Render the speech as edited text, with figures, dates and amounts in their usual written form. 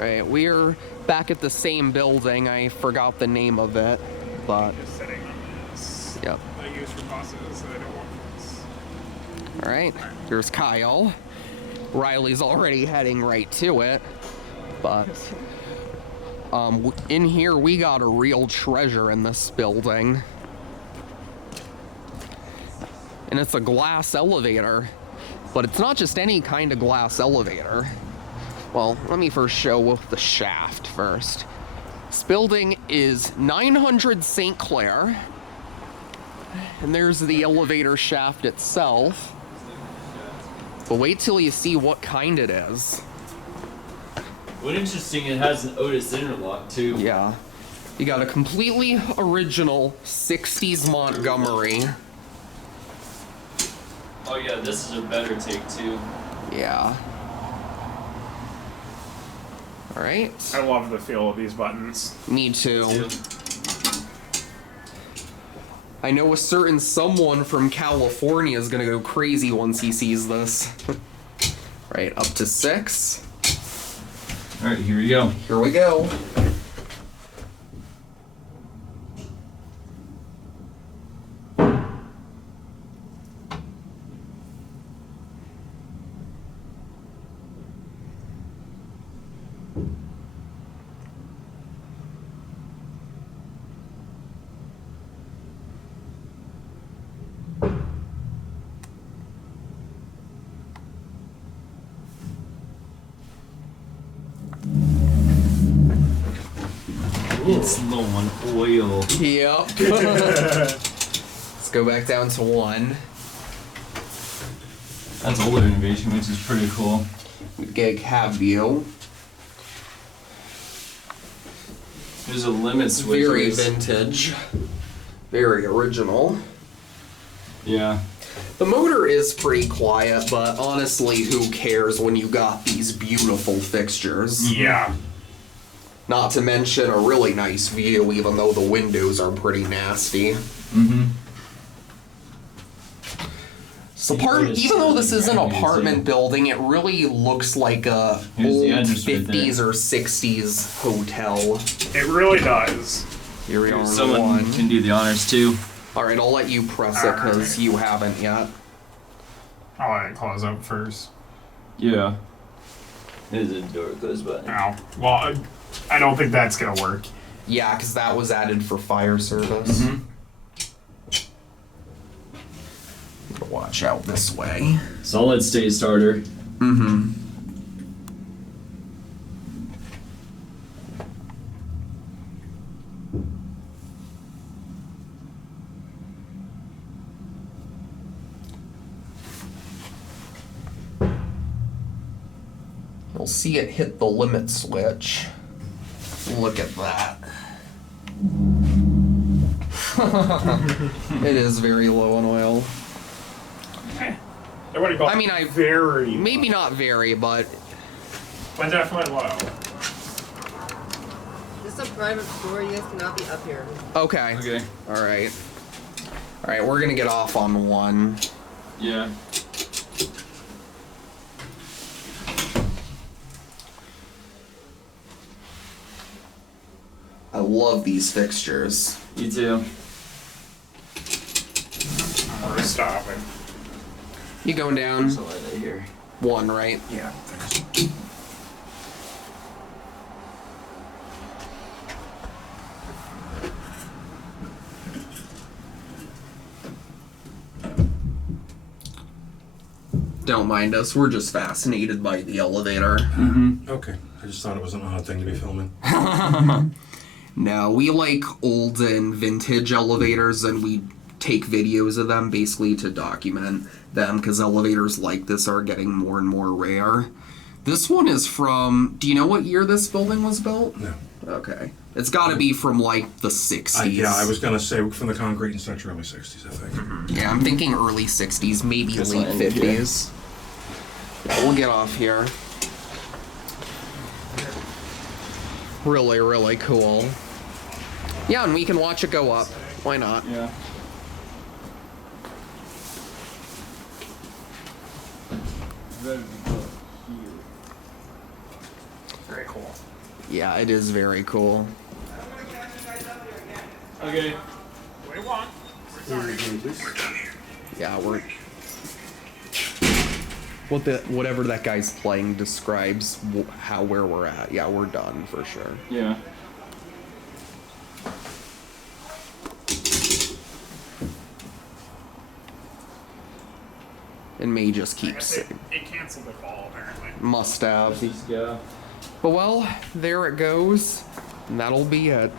Right, we're back at the same building. I forgot the name of it, but Just sitting on this. yep. I use for buses that I don't want this. All right, here's Kyle. Riley's already heading right to it, but in here we got a real treasure in this building. And it's a glass elevator, but it's not just any kind of glass elevator. Well, let me first show the shaft first. This building is 900 St. Clair, and there's the elevator shaft itself. But wait till you see what kind it is. What interesting, it has an Otis interlock too. Yeah. You got a completely original 60s Montgomery. Oh yeah, this is a better take too. Yeah. All right. I love the feel of these buttons. Me too. I know a certain someone from California is gonna go crazy once he sees this. Right, up to 6. All right, here we go. Here we go. It's low on oil. Yep. Let's go back down to 1. That's older innovation, which is pretty cool. We get a cab view. There's a limit switch. Very vintage. Very original. Yeah. The motor is pretty quiet, but honestly, who cares when you got these beautiful fixtures? Yeah. Not to mention a really nice view, even though the windows are pretty nasty. Mm-hmm. So even though this is an apartment building, it really looks like a old 50s or 60s hotel. It really does. Here we are on Someone 1. can do the honors too. Alright, I'll let you press it because you haven't yet. I'll let it close up first. Yeah. There's a door close button. Ow. Well, I don't think that's gonna work. Yeah, because that was added for fire service. Mm-hmm. Watch out this way. Solid state starter. Mm-hmm. You'll see it hit the limit switch. Look at that. It is very low on oil. I mean, very maybe low. not very, but definitely low. This is a private floor. You guys cannot be up here. okay. Okay. All right. All right, we're gonna get off on 1. Yeah. I love these fixtures. You too. We're stopping. You going down? There's a light right here. 1, right? Yeah. Don't mind us. We're just fascinated by the elevator. Mm-hmm. Okay. I just thought it was an odd thing to be filming. No, we like old and vintage elevators, and we take videos of them basically to document them because elevators like this are getting more and more rare. This one is from, do you know what year this building was built? No. Okay. It's got to be from like the 60s. Yeah, I was going to say from the concrete and such early 60s, I think. Yeah, I'm thinking early 60s, maybe Just late landed, 50s. Yeah, we'll get off here. Really, really cool. Yeah, and we can watch it go up. Why not? Yeah. Very cool. cool. Yeah, it is very cool. Okay. What do you want? We're done here. Yeah, we're. Whatever that guy's playing describes where we're at. Yeah, we're done for sure. Yeah. It may just I keep guess sitting. it canceled the call apparently. Must have. Let's go. But well, there it goes. And that'll be it.